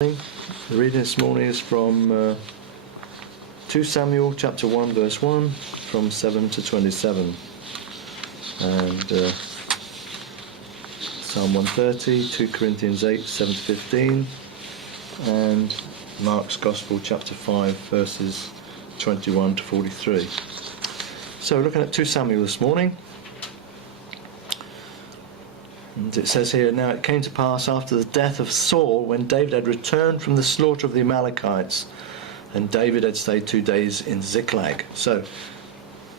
The reading this morning is from 2 Samuel chapter 1 verse 1 from 7 to 27 and Psalm 130, 2 Corinthians 8, 7 to 15 and Mark's Gospel chapter 5 verses 21 to 43. So we're looking at 2 Samuel this morning. And it says here, now it came to pass after the death of Saul, when David had returned from the slaughter of the Amalekites, and David had stayed 2 days in Ziklag. So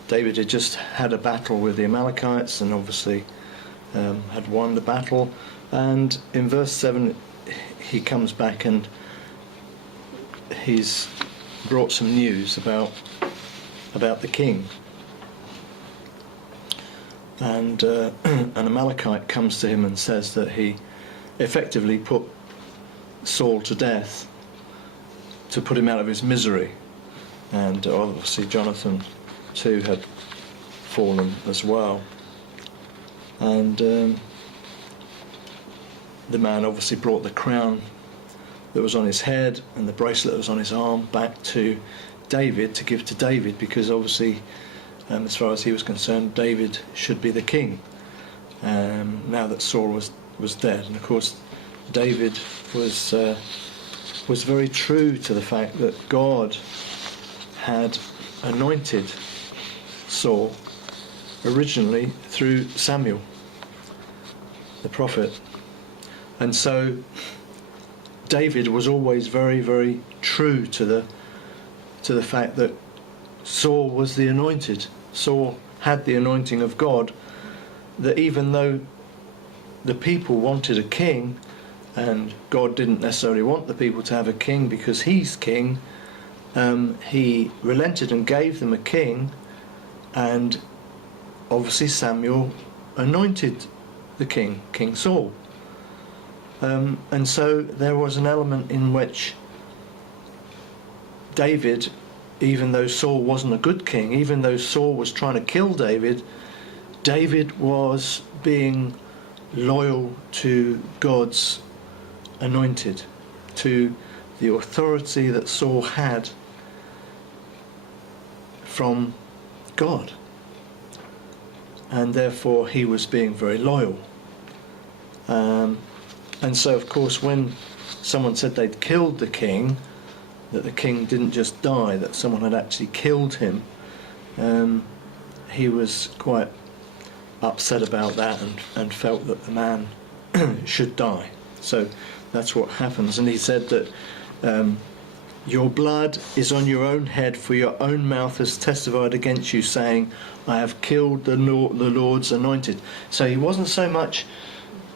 David had just had a battle with the Amalekites and obviously had won the battle. And in verse 7 he comes back and he's brought some news about the king. And an Amalekite comes to him and says that he effectively put Saul to death to put him out of his misery. And obviously Jonathan too had fallen as well. And the man obviously brought the crown that was on his head and the bracelet that was on his arm back to David to give to David, because obviously as far as he was concerned, David should be the king now that Saul was dead. And of course David was very true to the fact that God had anointed Saul originally through Samuel the prophet, and so David was always very, very true to the fact that Saul was the anointed. Saul had the anointing of God, that even though the people wanted a king, and God didn't necessarily want the people to have a king because he's king, he relented and gave them a king, and obviously Samuel anointed the king, King Saul. And so there was an element in which David, even though Saul wasn't a good king, even though Saul was trying to kill David, David was being loyal to God's anointed, to the authority that Saul had from God. And therefore he was being very loyal. And so of course when someone said they'd killed the king, that the king didn't just die, that someone had actually killed him, he was quite upset about that and felt that the man should die. So that's what happens. And he said that your blood is on your own head, for your own mouth has testified against you, saying, I have killed the Lord's anointed. So he wasn't so much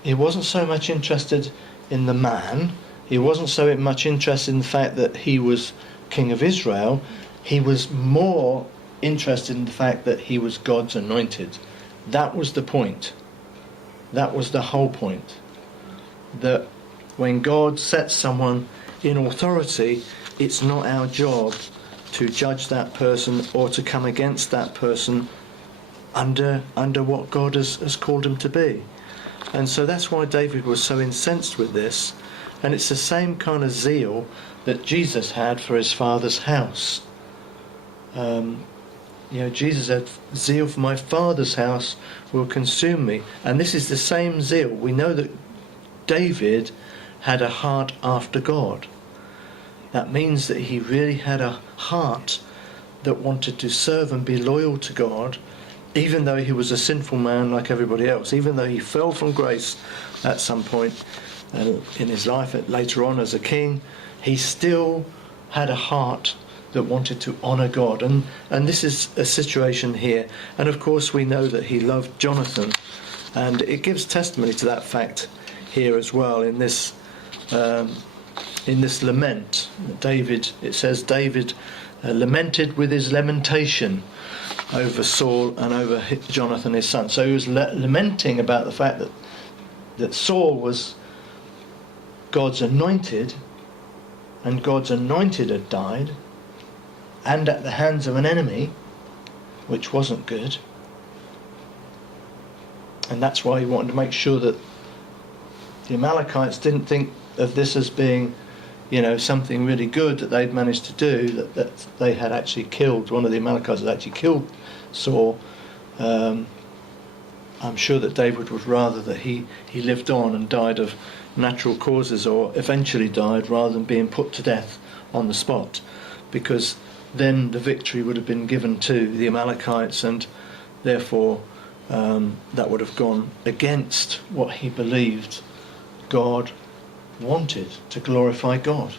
interested in the man. He wasn't so much interested in the fact that he was king of Israel. He was more interested in the fact that he was God's anointed. That was the point. That was the whole point. That when God sets someone in authority, it's not our job to judge that person or to come against that person under what God has called him to be. And so that's why David was so incensed with this. And it's the same kind of zeal that Jesus had for his Father's house. Jesus said, zeal for my Father's house will consume me. And this is the same zeal. We know that David had a heart after God. That means that he really had a heart that wanted to serve and be loyal to God, even though he was a sinful man like everybody else, even though he fell from grace at some point in his life, later on as a king, he still had a heart that wanted to honour God. And this is a situation here. And of course we know that he loved Jonathan, and it gives testimony to that fact here as well in this lament. It says David lamented with his lamentation over Saul and over Jonathan his son. So he was lamenting about the fact that Saul was God's anointed, and God's anointed had died, and at the hands of an enemy, which wasn't good. And that's why he wanted to make sure that the Amalekites didn't think of this as being something really good that they'd managed to do, that they had actually killed, one of the Amalekites had actually killed Saul. I'm sure that David would rather that he lived on and died of natural causes, or eventually died, rather than being put to death on the spot, because then the victory would have been given to the Amalekites, and therefore that would have gone against what he believed God wanted, to glorify God.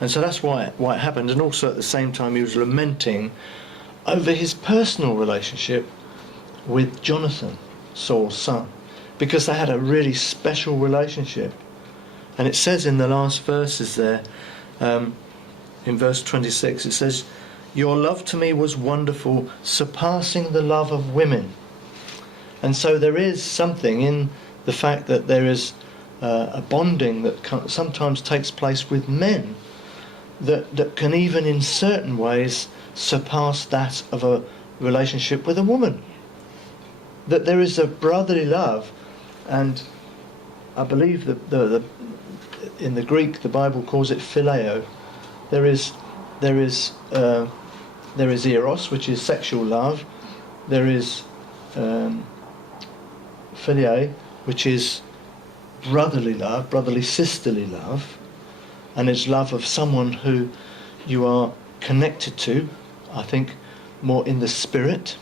And so that's why it happened. And also at the same time he was lamenting over his personal relationship with Jonathan, Saul's son, because they had a really special relationship. And it says in the last verses there, in verse 26, it says, "Your love to me was wonderful, surpassing the love of women." And so there is something in the fact that there is a bonding that sometimes takes place with men that can even in certain ways surpass that of a relationship with a woman. That there is a brotherly love, and I believe that in the Greek the Bible calls it phileo. There is eros, which is sexual love. There is philia, which is brotherly love, brotherly sisterly love, and it's love of someone who you are connected to, I think, more in the spirit.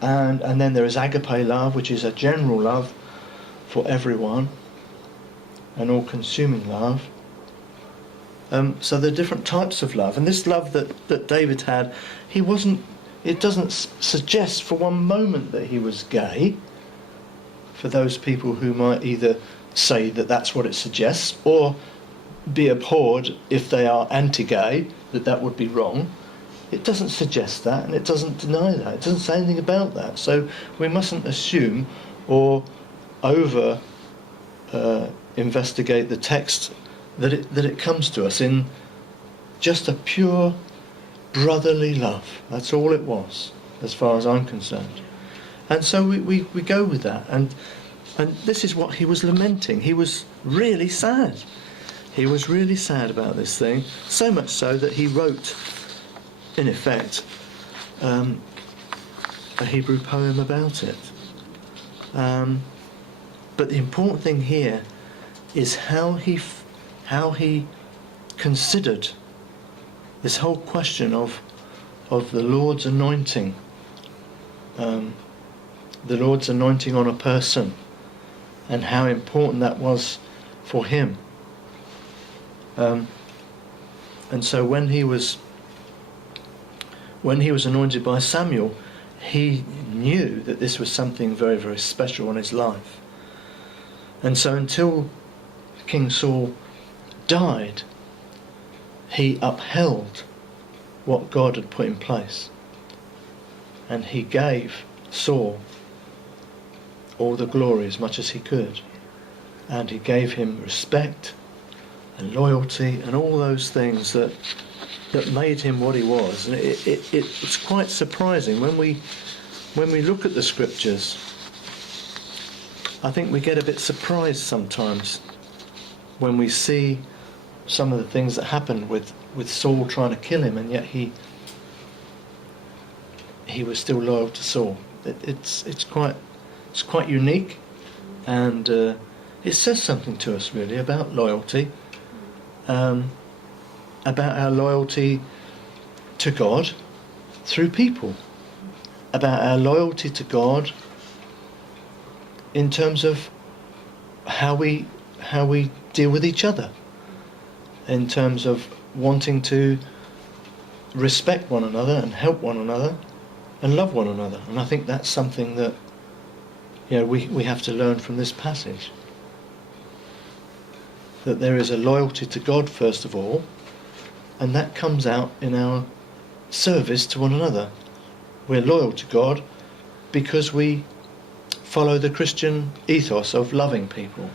And then there is agape love, which is a general love for everyone, an all-consuming love. So there are different types of love, and this love that David had, it doesn't suggest for one moment that he was gay. For those people who might either say that that's what it suggests, or be abhorred if they are anti-gay, that would be wrong. It doesn't suggest that, and it doesn't deny that. It doesn't say anything about that. So we mustn't assume or over investigate the text that it comes to us in just a pure brotherly love. That's all it was, as far as I'm concerned. And so we go with that. And this is what he was lamenting. He was really sad. He was really sad about this thing, so much so that he wrote, in effect, a Hebrew poem about it. But the important thing here is how he considered this whole question of the Lord's anointing, the Lord's anointing on a person, and how important that was for him. And so when he was anointed by Samuel, he knew that this was something very, very special in his life. And so until King Saul died, he upheld what God had put in place. And he gave Saul all the glory as much as he could. And he gave him respect and loyalty and all those things that made him what he was. And it's quite surprising when we look at the scriptures. I think we get a bit surprised sometimes when we see some of the things that happened with Saul trying to kill him, and yet he was still loyal to Saul. It's quite unique, and it says something to us really about loyalty, about our loyalty to God through people, about our loyalty to God in terms of how we deal with each other, in terms of wanting to respect one another and help one another and love one another. And I think that's something that we have to learn from this passage, that there is a loyalty to God first of all, and that comes out in our service to one another. We're loyal to God because we follow the Christian ethos of loving people.